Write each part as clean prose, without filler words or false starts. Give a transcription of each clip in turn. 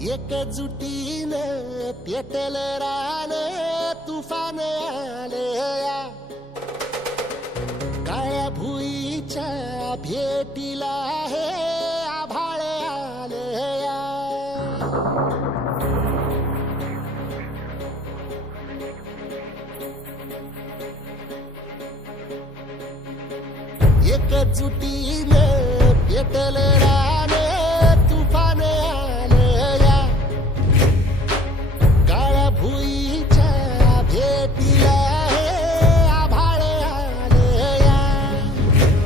एकजुटीनं पेटल रान तुफान आलया काळ्या भुईच्या भेटीला हे आभाळ आलया एकजुटीनं पेटल रान तुफान आलया काळ्या भुईच्या भेटीला हे आभाळ आलया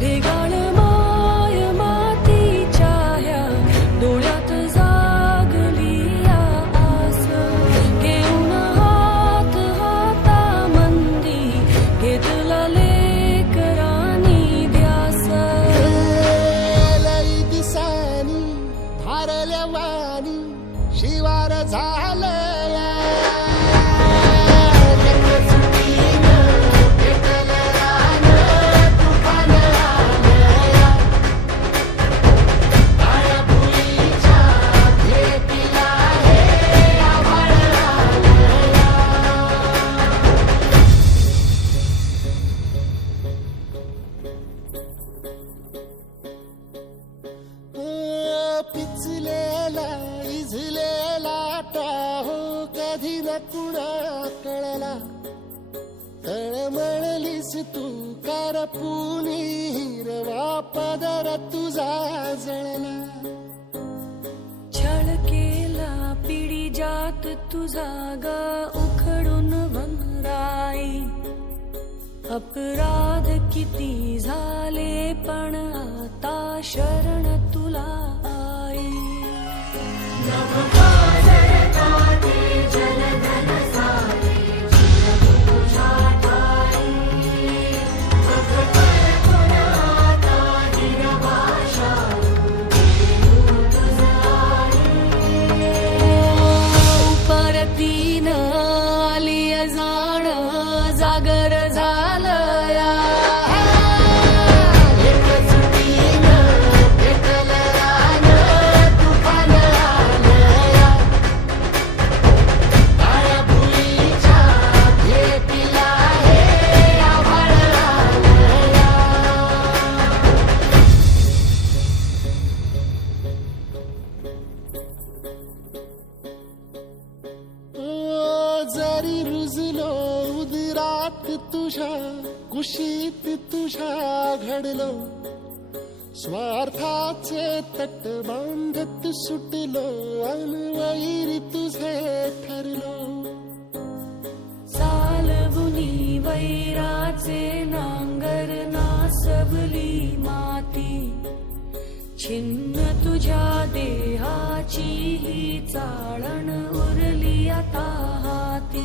ढेगाळ माय मातीच्या ह्या डोळ्यात जागली आस घेऊन हात हातामंदी घेतला लेकरांनी ध्यास लई दिसानी भारल्या वाणी शिवार झालया पिचलेला इझलेला टाहो कधी न कुणा कळला तळमळलीस तू करपुनी हिरवा पदर तुझा जळला छळ केला पिढी जात तुझा ग उखडून वनराई अपराध किती झाले पण आता शरण तुला आई परतीन आली जाण जागर झालया जरी रुजलो उदरात तुझ्या कुशीत तुझ्या घडलो स्वार्थाचे तट बांधत सुटलो अनवैरी तुझे ठरलो चालवुनी वैराचे नांगर नासवली माती छिन्न तुझ्या देहाची ही चाळण उरली आता हाती